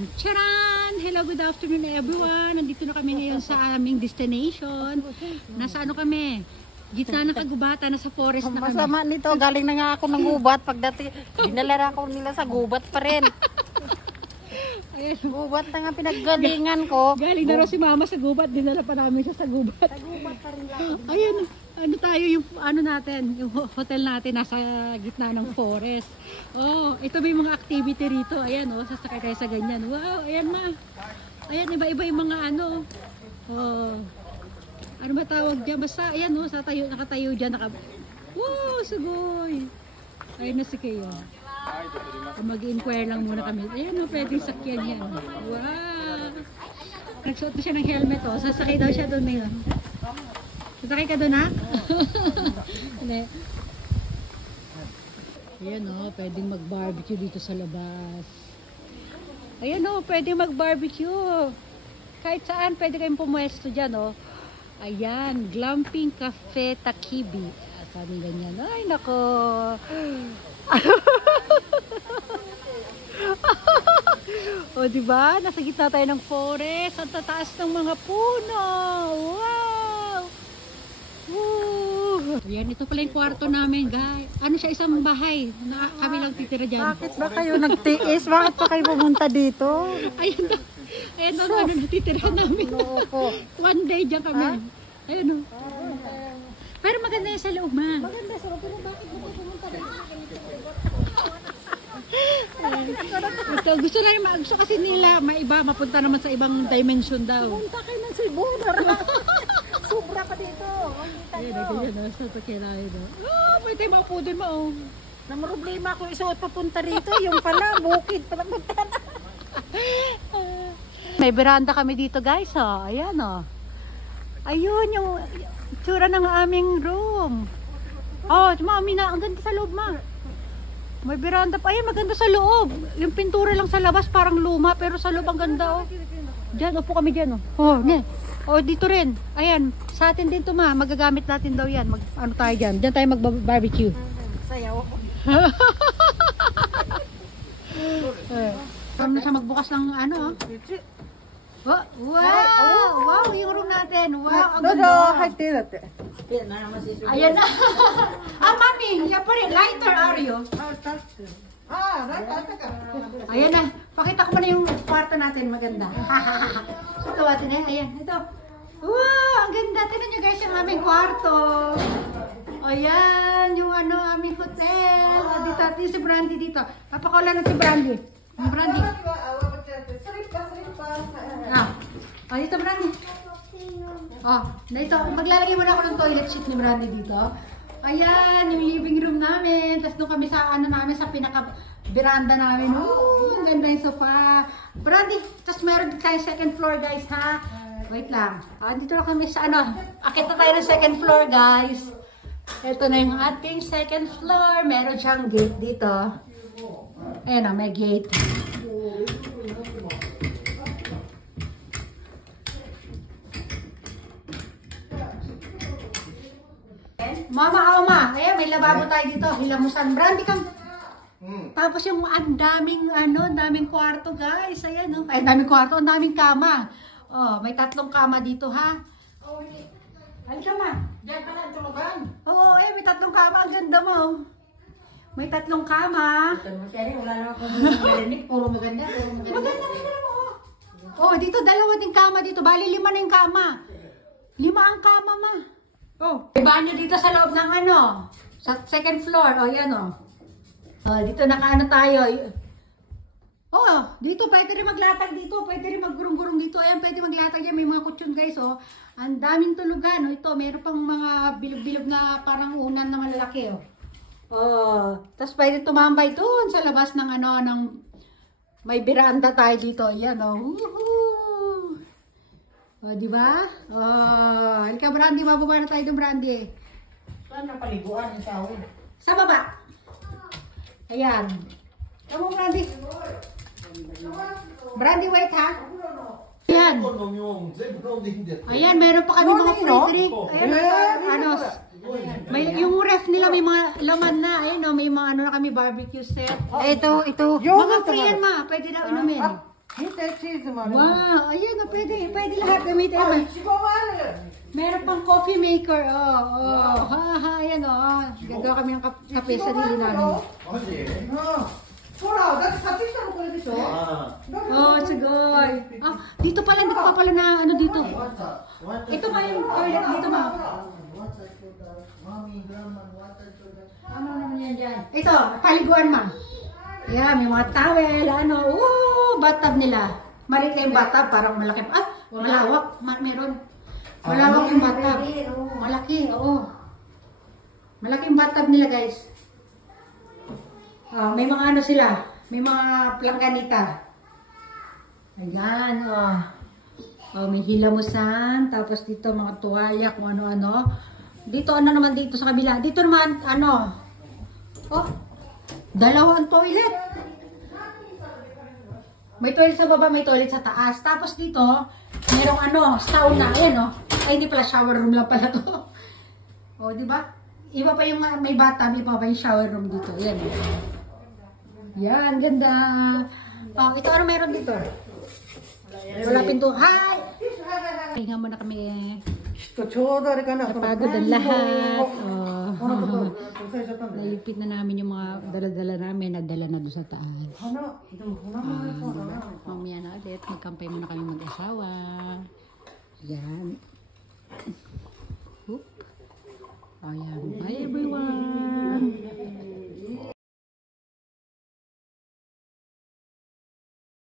Ayan. Charan! Hello, good afternoon everyone. Nandito na kami ngayon sa aming destination. Nasa ano kami? Gitna ng kagubatan, nasa forest na kami. Masama nito, galing na nga ako ng gubat. Pagdating, dinala ako nila sa gubat pa rin. Gubat na nga pinaggalingan ko. Galing na raw si mama sa gubat, dinala pa namin siya sa gubat. Sa gubat pa rin lang. Ayan, ano tayo yung ano natin, yung hotel natin nasa gitna ng forest. Oh, ito ba yung mga activity rito? Ayan oh, sasakay kayo sa ganyan. Wow, ayan na. Ayan, iba-iba yung mga ano. Oh. Ano ba tawag diyan? Basta ayan oh, sa tayo, nakatayo diyan, wow, sugoy. Ayun na si Kayo. Mag-inquire lang muna kami. Ayan oh, pwedeng sakyan yan. Wow. Nagsuot na siya ng helmet oh. Sasakay daw siya doon ngayon. Sasakay ka doon ha? Hindi. Ayan o, pwedeng mag-barbecue dito sa labas. Ayan o, pwedeng mag-barbecue. Kahit saan, pwede kayong pumuesto dyan o. Ayan, Glamping Cafe Takibi. Sabi ganyan. Ay, nako. O, diba? Nasa gitna tayo ng forest. Ang tataas ng mga puno. Wow! Woo! Ayan, ito pala yung kwarto namin, guys. Ano siya, isang bahay. Na kami lang titira dyan. Bakit ba kayo nagtiis? Bakit pa kayo pumunta dito? Ayun na. Ayun na, ano natitira namin. One day dyan kami. Ayun o. Pero maganda yan sa loob, ma. Maganda sa pero bakit ba kayo pumunta dito? Gusto na rin, gusto kasi nila maiba, mapunta naman sa ibang dimension daw. Pumunta kayo ng Cebu. Sobra ka dito. Ayun, ganyan na, sa pakilay na. May tayo mga po din mo, oh. Nang problema ko isuot papunta rito. Yung pala, bukid pala punta na. May veranda kami dito, guys, oh. Ayan, oh. Ayun, yung tsura ng aming room. Oh, mami na, ang ganda sa loob, ma. May veranda pa. Ayun, maganda sa loob. Yung pintura lang sa labas parang luma, pero sa loob ang ganda, oh. Diyan, upo kami diyan, oh. Oh, ne. Oh, dito rin. Ayan, sa atin din to, ma. Magagamit natin daw yan. Ano tayo diyan? Diyan tayo mag-barbecue. Sayaw. Parang na siya magbukas ng ano, oh. Oh, wow! Wow, yung room natin. Wow, ang ganda. Ayan na. Mami, yan pa rin. Lighter, Ario. Ayan na. Pakita ko pa na yung kwarto natin. Maganda. Ito natin eh. Ayan. Ito. Wow, ang ganda. Tignan nyo guys yung aming kwarto. Ayan, yung ano, aming hotel. Dito, si Brandy dito. Papakawala na si Brandy. Brandy. Oh, dito Brandy. Oh, dito. Maglalagay muna ako ng toilet seat ni Brandy dito. Ayan, yung living room namin. Tapos doon kami sa ano namin, sa pinaka-veranda namin. Oh, ang ganda yung sofa. Brandy, tapos meron din tayo second floor guys ha. Wait lang. Dito na kami sa ano. Akit na tayo ng second floor guys. Ito na yung ating second floor. Meron siyang gate dito. Ayan o, may gate. Mama, ma. Ayan, may lababo tayo dito. Hilamusan. Brandy kang... Tapos yung ang daming, ano, daming kwarto guys. Ayan o. Ay, daming kwarto. Ang daming kama. Oh, may 3 kama dito ha. Halika ma. Diyan pala ang tulugan. Oo, may 3 kama. Ang ganda mo. May 3 kama. Wala naman akong marinig. Puro maganda. Maganda mo. Oh, dito 2 din kama dito. Bali 5 na yung kama. 5 ang kama ma. Oh. May banyo dito sa loob ng ano. Sa second floor. Oh, yan oh. Oh, dito nakaano tayo. Oh, dito pwede rin maglatag dito. Pwede rin maggurong-gurong dito. Ayan, pwede maglatag yan. May mga kutsyon guys oh. Ang daming tulugan. Oh, ito, meron pang mga bilog-bilog na parang unan na malalaki oh. Oh, tapos pwede tumambay doon sa labas ng ano, ng may veranda tayo dito. Ayan oh. Woohoo! Oh, di ba? Oh, halika Brandy, bababa na tayo doon Brandy. Saan ang paliguan yung sahod? Sa baba. Ayan. Tama Brandy. Brandy, wait ha. Ayan. Ayan, meron pa kami mga free drink. Ayan, ano, may, yung ref nila may mga laman na. Ayun, no, may mga ano na kami barbecue set. Ito. Mga free yan ma, pwede na inumin. Wow, ayan o, pwede lahat gamitin. Meron pang coffee maker, ayan o, gagawa kami ng kape sa sarili namin. Sigay. Dito pala na ano dito. Ito nga yung toilet dito, ma. Ano naman yan dyan? Ito, paliguan, ma. Yan, may mga towel, bathtub nila. Maliit kayong bathtub, parang malaki. Malawak. Meron. Malawak yung bathtub. Malaki, oo. Malaki yung bathtub nila, guys. May mga ano sila. May mga plangganita. Ayan, may hilamusan. Tapos dito, mga tuwalya, kung ano-ano. Dito, ano naman dito sa kabila. Dito naman, dalawang toilet. May toilet sa baba, may toilet sa taas. Tapos dito, merong sauna. Ayan, Ay, hindi pala, shower room lang pala to. Di ba? Iba pa yung may bathtub, iba pa yung shower room dito. Ayan. Yan, ganda. Ito, ano meron dito? Wala pinto. Hi! Hinga muna kami. Napagod ang lahat. Naipit na namin yung mga dala-dala namin. Nadala na doon sa taas. Mamaya na ulit. Magkampay muna kami mag-asawa. Yan. Yan.